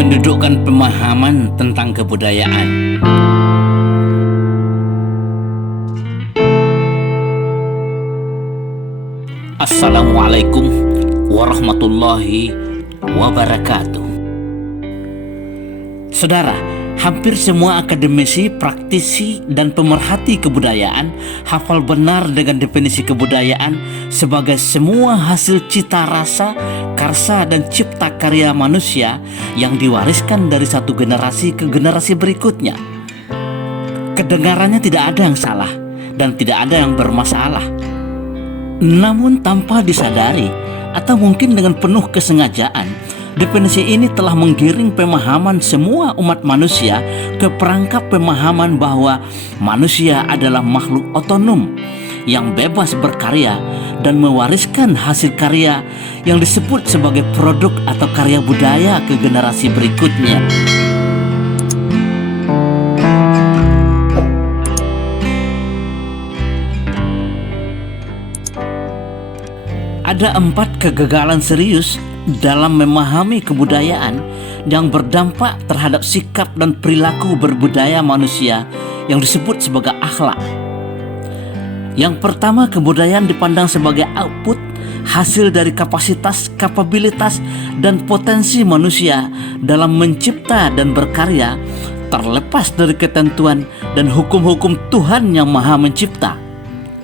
mendudukkan pemahaman tentang kebudayaan. Assalamualaikum warahmatullahi wabarakatuh. Saudara, hampir semua akademisi, praktisi, dan pemerhati kebudayaan hafal benar dengan definisi kebudayaan sebagai semua hasil cita rasa, karsa, dan cipta karya manusia yang diwariskan dari satu generasi ke generasi berikutnya. Kedengarannya tidak ada yang salah dan tidak ada yang bermasalah. Namun tanpa disadari atau mungkin dengan penuh kesengajaan, definisi ini telah menggiring pemahaman semua umat manusia ke perangkap pemahaman bahwa manusia adalah makhluk otonom yang bebas berkarya dan mewariskan hasil karya yang disebut sebagai produk atau karya budaya ke generasi berikutnya. Ada 4 kegagalan serius dalam memahami kebudayaan yang berdampak terhadap sikap dan perilaku berbudaya manusia yang disebut sebagai akhlak. Yang pertama, kebudayaan dipandang sebagai output, hasil dari kapasitas, kapabilitas, dan potensi manusia dalam mencipta dan berkarya, terlepas dari ketentuan dan hukum-hukum Tuhan yang Maha Mencipta.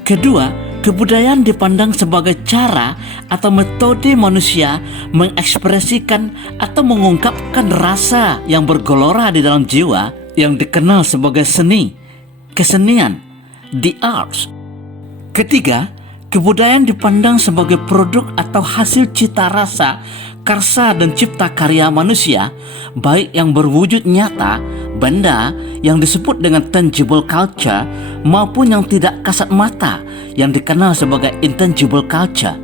Kedua, kebudayaan dipandang sebagai cara atau metode manusia mengekspresikan atau mengungkapkan rasa yang bergelora di dalam jiwa yang dikenal sebagai seni, kesenian, the arts. Ketiga, kebudayaan dipandang sebagai produk atau hasil cita rasa, karsa, dan cipta karya manusia, baik yang berwujud nyata, benda yang disebut dengan tangible culture, maupun yang tidak kasat mata yang dikenal sebagai intangible culture.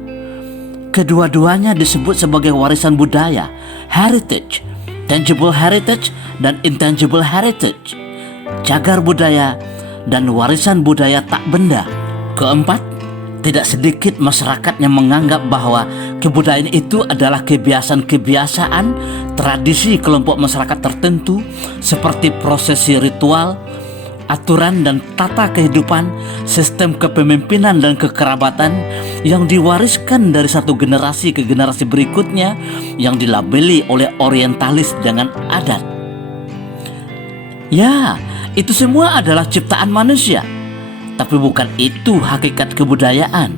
Kedua-duanya disebut sebagai warisan budaya, heritage, tangible heritage dan intangible heritage, cagar budaya dan warisan budaya tak benda. Keempat, tidak sedikit masyarakat yang menganggap bahwa kebudayaan itu adalah kebiasaan-kebiasaan, tradisi kelompok masyarakat tertentu seperti prosesi ritual, aturan dan tata kehidupan, sistem kepemimpinan dan kekerabatan yang diwariskan dari satu generasi ke generasi berikutnya yang dilabeli oleh orientalis dengan adat. Ya, itu semua adalah ciptaan manusia. Tapi bukan itu hakikat kebudayaan.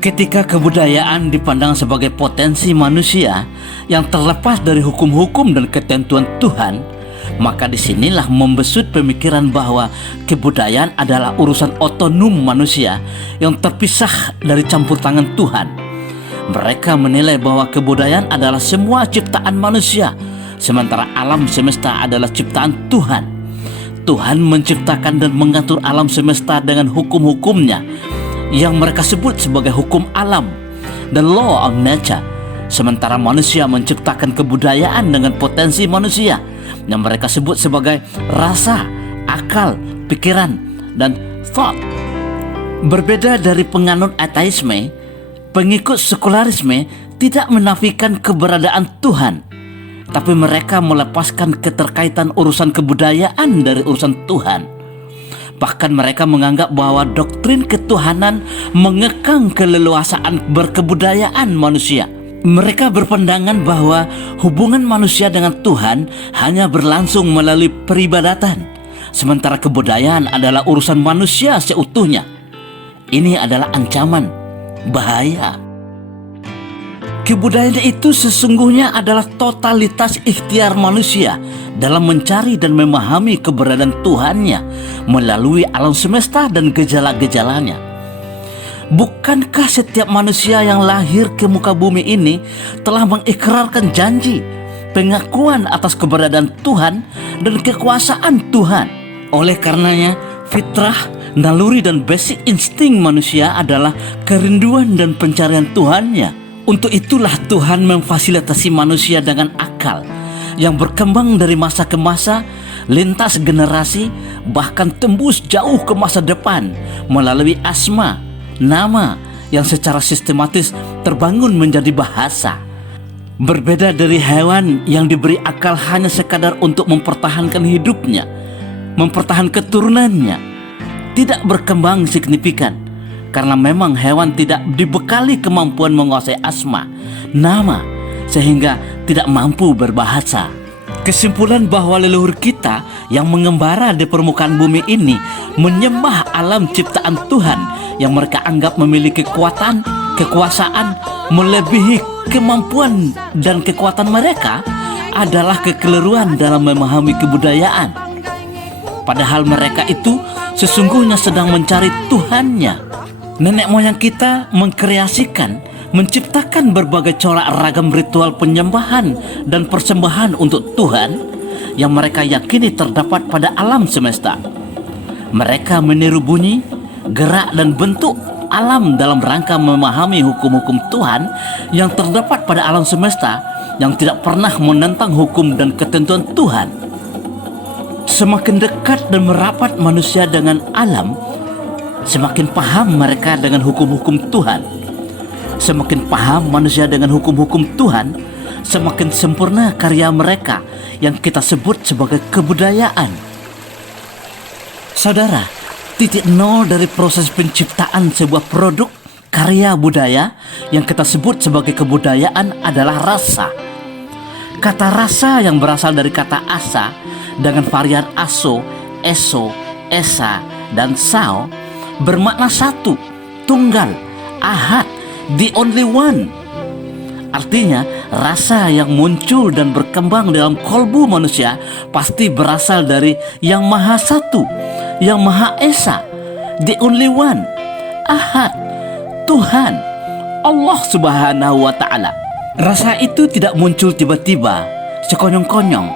Ketika kebudayaan dipandang sebagai potensi manusia yang terlepas dari hukum-hukum dan ketentuan Tuhan, maka disinilah membesut pemikiran bahwa kebudayaan adalah urusan otonom manusia yang terpisah dari campur tangan Tuhan. Mereka menilai bahwa kebudayaan adalah semua ciptaan manusia, sementara alam semesta adalah ciptaan Tuhan. Tuhan menciptakan dan mengatur alam semesta dengan hukum-hukumnya yang mereka sebut sebagai hukum alam, the law of nature. Sementara manusia menciptakan kebudayaan dengan potensi manusia yang mereka sebut sebagai rasa, akal, pikiran, dan thought. Berbeda dari penganut ateisme, pengikut sekularisme tidak menafikan keberadaan Tuhan, tapi mereka melepaskan keterkaitan urusan kebudayaan dari urusan Tuhan. Bahkan mereka menganggap bahwa doktrin ketuhanan mengekang keleluasaan berkebudayaan manusia. Mereka berpandangan bahwa hubungan manusia dengan Tuhan hanya berlangsung melalui peribadatan, sementara kebudayaan adalah urusan manusia seutuhnya. Ini adalah ancaman, bahaya. Kebudayaan itu sesungguhnya adalah totalitas ikhtiar manusia dalam mencari dan memahami keberadaan Tuhannya melalui alam semesta dan gejala-gejalanya. Bukankah setiap manusia yang lahir ke muka bumi ini telah mengikrarkan janji, pengakuan atas keberadaan Tuhan dan kekuasaan Tuhan? Oleh karenanya, fitrah, naluri, dan basic insting manusia adalah kerinduan dan pencarian Tuhannya. Untuk itulah Tuhan memfasilitasi manusia dengan akal yang berkembang dari masa ke masa, lintas generasi, bahkan tembus jauh ke masa depan melalui asma, nama yang secara sistematis terbangun menjadi bahasa. Berbeda dari hewan yang diberi akal hanya sekadar untuk mempertahankan hidupnya, mempertahankan keturunannya, tidak berkembang signifikan karena memang hewan tidak dibekali kemampuan menguasai asma, nama, sehingga tidak mampu berbahasa. Kesimpulan bahwa leluhur kita yang mengembara di permukaan bumi ini menyembah alam ciptaan Tuhan yang mereka anggap memiliki kekuatan, kekuasaan melebihi kemampuan dan kekuatan mereka adalah kekeliruan dalam memahami kebudayaan. Padahal mereka itu sesungguhnya sedang mencari Tuhannya. Nenek moyang kita mengkreasikan, menciptakan berbagai corak ragam ritual penyembahan dan persembahan untuk Tuhan yang mereka yakini terdapat pada alam semesta. Mereka meniru bunyi, gerak dan bentuk alam dalam rangka memahami hukum-hukum Tuhan yang terdapat pada alam semesta yang tidak pernah menentang hukum dan ketentuan Tuhan. Semakin dekat dan merapat manusia dengan alam, semakin paham mereka dengan hukum-hukum Tuhan. Semakin paham manusia dengan hukum-hukum Tuhan, semakin sempurna karya mereka yang kita sebut sebagai kebudayaan. Saudara, titik nol dari proses penciptaan sebuah produk karya budaya yang kita sebut sebagai kebudayaan adalah rasa. Kata rasa yang berasal dari kata asa dengan varian aso, eso, esa, dan sao bermakna satu, tunggal, ahad, the only one. Artinya, rasa yang muncul dan berkembang dalam kolbu manusia pasti berasal dari yang maha satu, yang maha esa, the only one, ahad, Tuhan, Allah Subhanahu wa Ta'ala. Rasa itu tidak muncul tiba-tiba, sekonyong-konyong,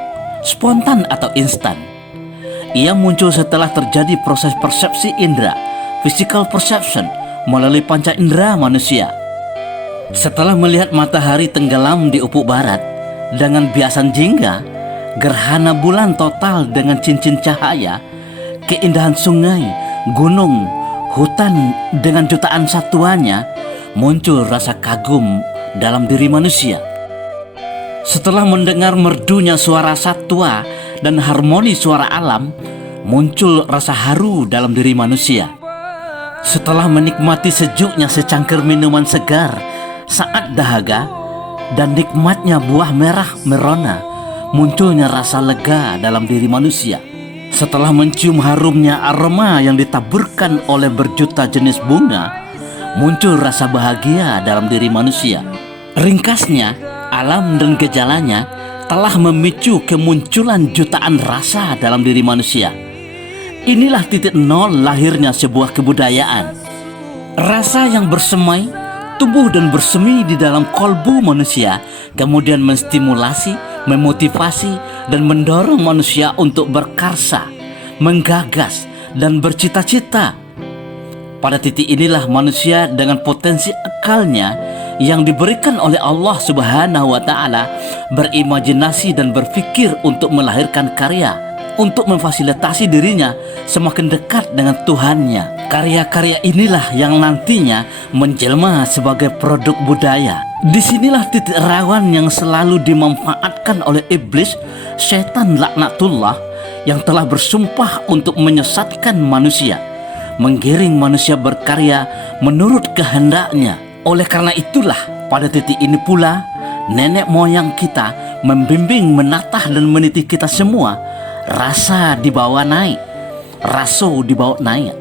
spontan atau instan. Ia muncul setelah terjadi proses persepsi indera, physical perception, melalui panca indera manusia. Setelah melihat matahari tenggelam di ufuk barat dengan biasan jingga, gerhana bulan total dengan cincin cahaya, keindahan sungai, gunung, hutan dengan jutaan satuannya, muncul rasa kagum dalam diri manusia. Setelah mendengar merdunya suara satwa dan harmoni suara alam, muncul rasa haru dalam diri manusia. Setelah menikmati sejuknya secangkir minuman segar saat dahaga dan nikmatnya buah merah merona, munculnya rasa lega dalam diri manusia. Setelah mencium harumnya aroma yang ditaburkan oleh berjuta jenis bunga, muncul rasa bahagia dalam diri manusia. Ringkasnya, alam dan gejalanya telah memicu kemunculan jutaan rasa dalam diri manusia. Inilah titik nol lahirnya sebuah kebudayaan. Rasa yang bersemai, tumbuh dan bersemi di dalam kolbu manusia, kemudian menstimulasi, memotivasi, dan mendorong manusia untuk berkarsa, menggagas, dan bercita-cita. Pada titik inilah manusia dengan potensi akalnya yang diberikan oleh Allah Subhanahu wa Ta'ala berimajinasi dan berpikir untuk melahirkan karya, untuk memfasilitasi dirinya semakin dekat dengan Tuhannya. Karya-karya inilah yang nantinya menjelma sebagai produk budaya. Disinilah titik rawan yang selalu dimanfaatkan oleh iblis, setan laknatullah, yang telah bersumpah untuk menyesatkan manusia, menggiring manusia berkarya menurut kehendaknya. Oleh karena itulah, pada titik ini pula nenek moyang kita membimbing, menatah dan meniti kita semua. Rasa dibawa naik, raso dibawa naik.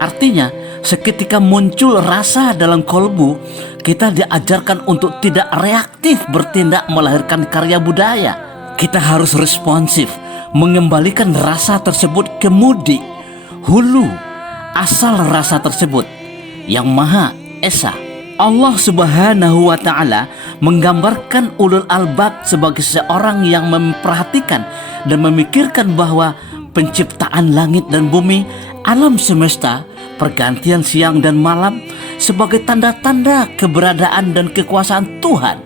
Artinya, seketika muncul rasa dalam kolbu, kita diajarkan untuk tidak reaktif bertindak melahirkan karya budaya. Kita harus responsif, mengembalikan rasa tersebut ke mudi, hulu, asal rasa tersebut, yang Maha Esa. Allah Subhanahu wa Ta'ala menggambarkan ulul albab sebagai seorang yang memperhatikan dan memikirkan bahwa penciptaan langit dan bumi, alam semesta, pergantian siang dan malam sebagai tanda-tanda keberadaan dan kekuasaan Tuhan.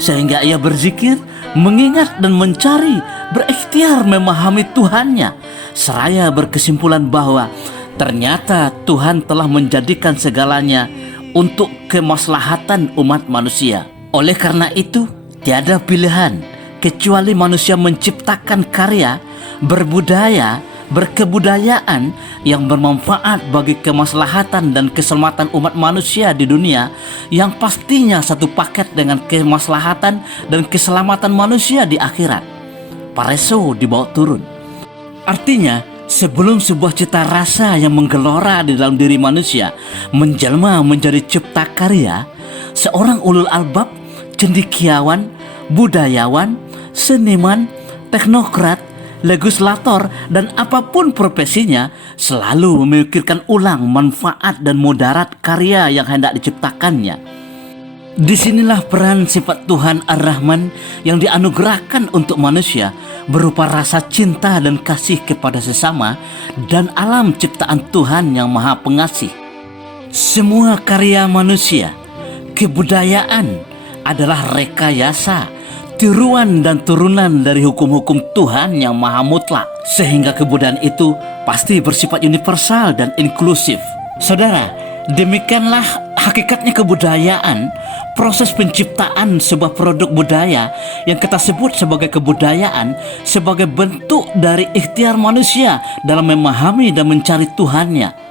Sehingga ia berzikir, mengingat dan mencari, berikhtiar memahami Tuhannya, seraya berkesimpulan bahwa ternyata Tuhan telah menjadikan segalanya untuk kemaslahatan umat manusia. Oleh karena itu, Tiada pilihan kecuali manusia menciptakan karya, berbudaya, berkebudayaan yang bermanfaat bagi kemaslahatan dan keselamatan umat manusia di dunia, yang pastinya satu paket dengan kemaslahatan dan keselamatan manusia di akhirat. Pareso dibawa turun. Artinya, sebelum sebuah cita rasa yang menggelora di dalam diri manusia menjelma menjadi cipta karya, seorang ulul albab, cendekiawan, budayawan, seniman, teknokrat, legislator, dan apapun profesinya selalu memikirkan ulang manfaat dan mudarat karya yang hendak diciptakannya. Disinilah peran sifat Tuhan Ar-Rahman yang dianugerahkan untuk manusia berupa rasa cinta dan kasih kepada sesama dan alam ciptaan Tuhan yang Maha Pengasih. Semua karya manusia, kebudayaan adalah rekayasa, tiruan dan turunan dari hukum-hukum Tuhan yang maha mutlak, sehingga kebudayaan itu pasti bersifat universal dan inklusif. Saudara, demikianlah hakikatnya kebudayaan, proses penciptaan sebuah produk budaya yang kita sebut sebagai kebudayaan sebagai bentuk dari ikhtiar manusia dalam memahami dan mencari Tuhannya.